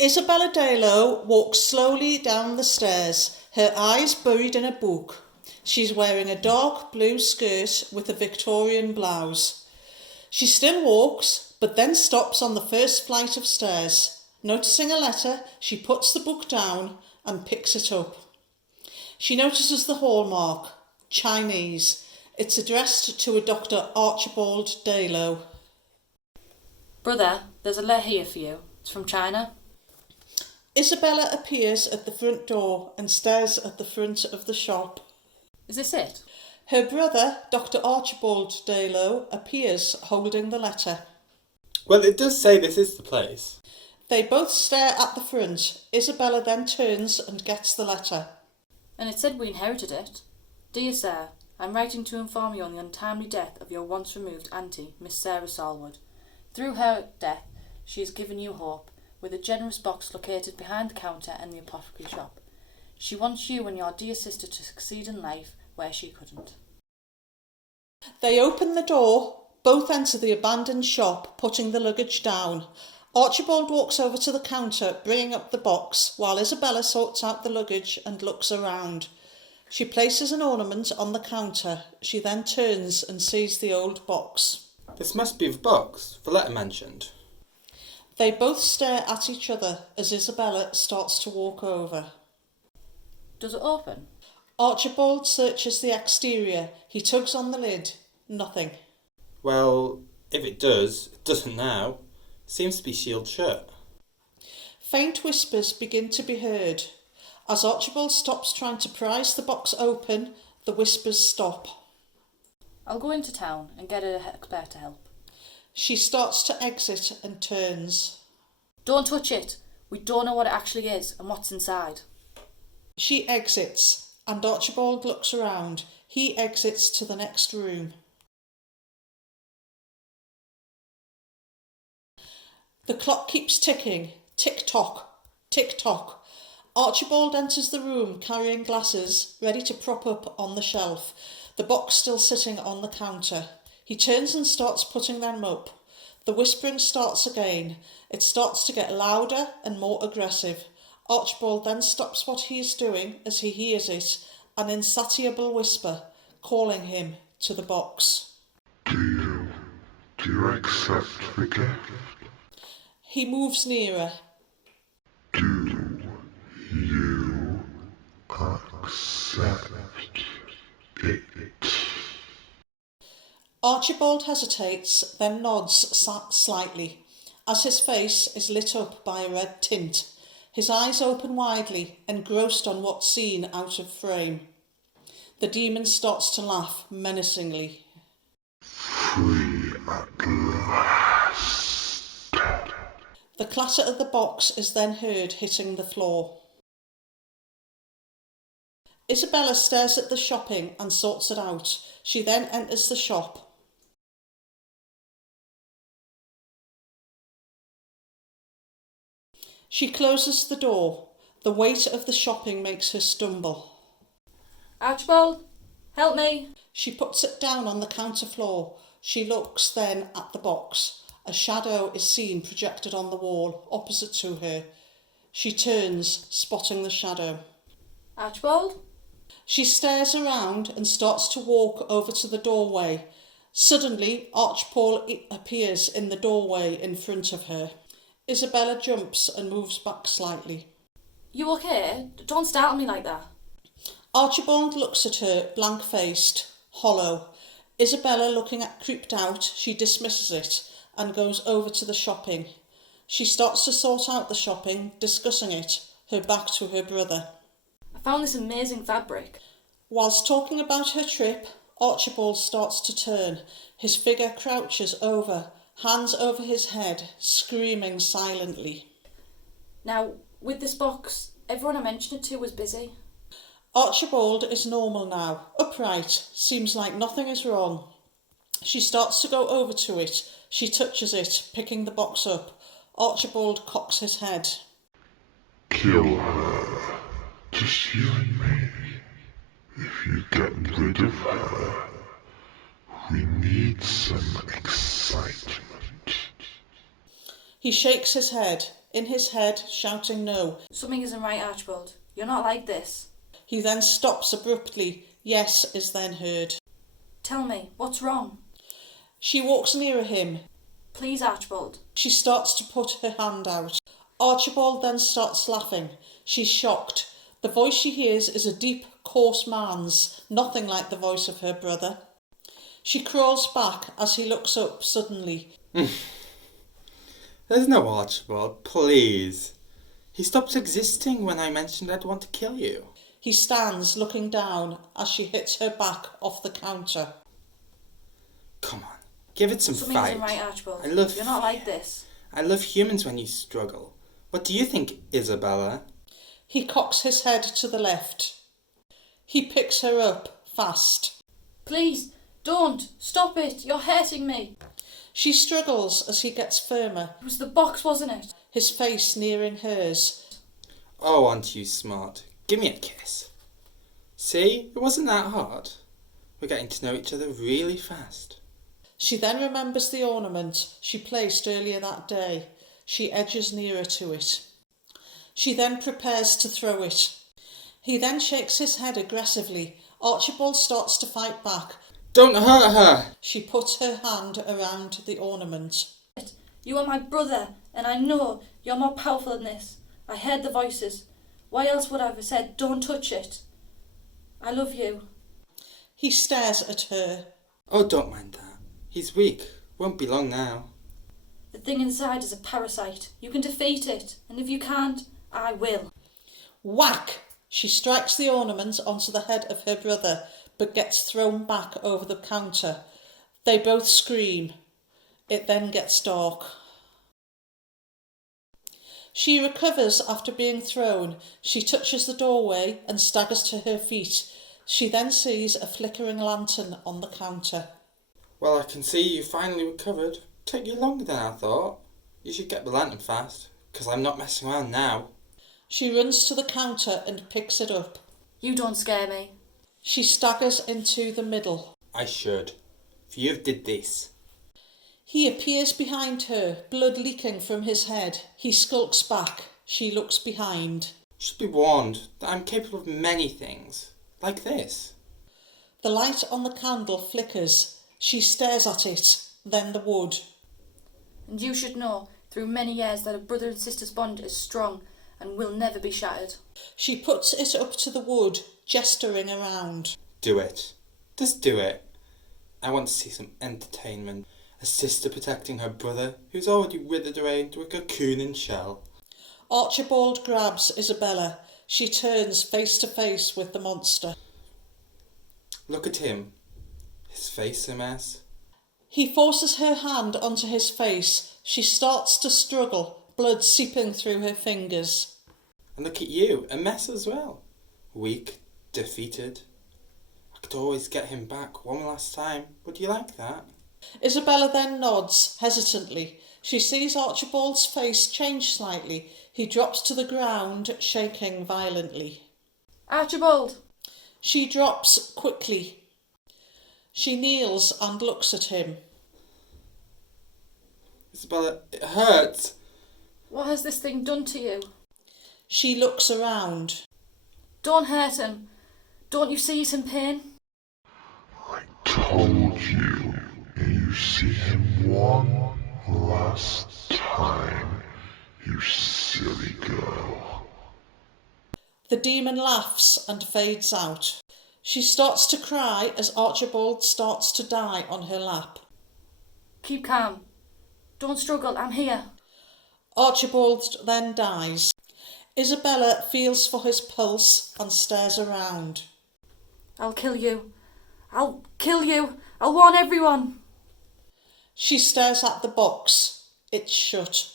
Isabella Dalo walks slowly down the stairs, her eyes buried in a book. She's wearing a dark blue skirt with a Victorian blouse. She still walks, but then stops on the first flight of stairs. Noticing a letter, she puts the book down and picks it up. She notices the hallmark, Chinese. It's addressed to a Dr. Archibald Dalo. Brother, there's a letter here for you. It's from China. Isabella appears at the front door and stares at the front of the shop. Is this it? Her brother, Dr. Archibald Dalo, appears holding the letter. Well, it does say this is the place. They both stare at the front. Isabella then turns and gets the letter. And it said we inherited it. Dear Sir, I'm writing to inform you on the untimely death of your once removed auntie, Miss Sarah Salwood. Through her death, she has given you hope, with a generous box located behind the counter in the apothecary shop. She wants you and your dear sister to succeed in life where she couldn't. They open the door. Both enter the abandoned shop, putting the luggage down. Archibald walks over to the counter, bringing up the box, while Isabella sorts out the luggage and looks around. She places an ornament on the counter. She then turns and sees the old box. This must be the box the letter mentioned. They both stare at each other as Isabella starts to walk over. Does it open? Archibald searches the exterior. He tugs on the lid. Nothing. Well, if it does, it doesn't now. Seems to be sealed shut. Faint whispers begin to be heard. As Archibald stops trying to prise the box open, the whispers stop. I'll go into town and get an expert to help. She starts to exit and turns. Don't touch it. We don't know what it actually is and what's inside. She exits, and Archibald looks around. He exits to the next room. The clock keeps ticking. Tick-tock, tick-tock. Archibald enters the room carrying glasses, ready to prop up on the shelf, the box still sitting on the counter. He turns and starts putting them up. The whispering starts again. It starts to get louder and more aggressive. Archibald then stops what he is doing as he hears it, an insatiable whisper, calling him to the box. Do you accept the gift? He moves nearer. Do you accept it? Archibald hesitates, then nods slightly, as his face is lit up by a red tint. His eyes open widely, engrossed on what's seen out of frame. The demon starts to laugh menacingly. Free at last. The clatter of the box is then heard hitting the floor. Isabella stares at the shopping and sorts it out. She then enters the shop. She closes the door. The weight of the shopping makes her stumble. Archibald, help me. She puts it down on the counter floor. She looks then at the box. A shadow is seen projected on the wall opposite to her. She turns, spotting the shadow. Archibald? She stares around and starts to walk over to the doorway. Suddenly, Archibald appears in the doorway in front of her. Isabella jumps and moves back slightly. You okay? Don't startle me like that. Archibald looks at her, blank-faced, hollow. Isabella, looking creeped out, she dismisses it and goes over to the shopping. She starts to sort out the shopping, discussing it, her back to her brother. I found this amazing fabric. Whilst talking about her trip, Archibald starts to turn. His figure crouches over, hands over his head, screaming silently. Now, with this box, everyone I mentioned it to was busy. Archibald is normal now, upright, seems like nothing is wrong. She starts to go over to it. She touches it, picking the box up. Archibald cocks his head. Kill her. Just you and me. If you get rid of her, we need some excitement. He shakes his head. in his head, shouting no. Something isn't right, Archibald. You're not like this. He then stops abruptly. Yes is then heard. Tell me, what's wrong? She walks nearer him. Please, Archibald. She starts to put her hand out. Archibald then starts laughing. She's shocked. The voice she hears is a deep, coarse man's, nothing like the voice of her brother. She crawls back as he looks up suddenly. There's no Archibald, please. He stopped existing when I mentioned I'd want to kill you. He stands looking down as she hits her back off the counter. Come on, give it some Something fight. isn't right, Archibald. You're not like this. I love humans when you struggle. What do you think, Isabella? He cocks his head to the left. He picks her up fast. Please, don't. Stop it. You're hurting me. She struggles as he gets firmer, It was the box, wasn't it? his face nearing hers. Oh, aren't you smart? Give me a kiss. See, it wasn't that hard. We're getting to know each other really fast. She then remembers the ornament she placed earlier that day. She edges nearer to it. She then prepares to throw it. He then shakes his head aggressively. Archibald starts to fight back. Don't hurt her! She puts her hand around the ornament. You are my brother, and I know you're more powerful than this. I heard the voices. Why else would I have said, don't touch it? I love you. He stares at her. Oh, don't mind that. He's weak. Won't be long now. The thing inside is a parasite. You can defeat it, and if you can't, I will. Whack! She strikes the ornament onto the head of her brother, but gets thrown back over the counter. They both scream. It then gets dark. She recovers after being thrown. She touches the doorway and staggers to her feet. She then sees a flickering lantern on the counter. Well, I can see you finally recovered. Took you longer than I thought. You should get the lantern fast, because I'm not messing around now. She runs to the counter and picks it up. You don't scare me. She staggers into the middle. I should. For you've did this. He appears behind her, blood leaking from his head. He skulks back. She looks behind. You should be warned that I'm capable of many things. Like this. The light on the candle flickers. She stares at it, then the wood. And you should know, through many years, that a brother and sister's bond is strong and will never be shattered. She puts it up to the wood, gesturing around. Do it. Just do it. I want to see some entertainment. A sister protecting her brother, who's already withered away into a cocoon and shell. Archibald grabs Isabella. She turns face to face with the monster. Look at him. His face a mess. He forces her hand onto his face. She starts to struggle, blood seeping through her fingers. And look at you, a mess as well. Weak, defeated. I could always get him back one last time. Would you like that? Isabella then nods, hesitantly. She sees Archibald's face change slightly. He drops to the ground, shaking violently. Archibald! She drops quickly. She kneels and looks at him. Isabella, it hurts. What has this thing done to you? She looks around. Don't hurt him. Don't you see he's in pain? I told you, you see him one last time, you silly girl. The demon laughs and fades out. She starts to cry as Archibald starts to die on her lap. Keep calm. Don't struggle, I'm here. Archibald then dies. Isabella feels for his pulse and stares around. I'll kill you. I'll kill you. I'll warn everyone. She stares at the box. It's shut.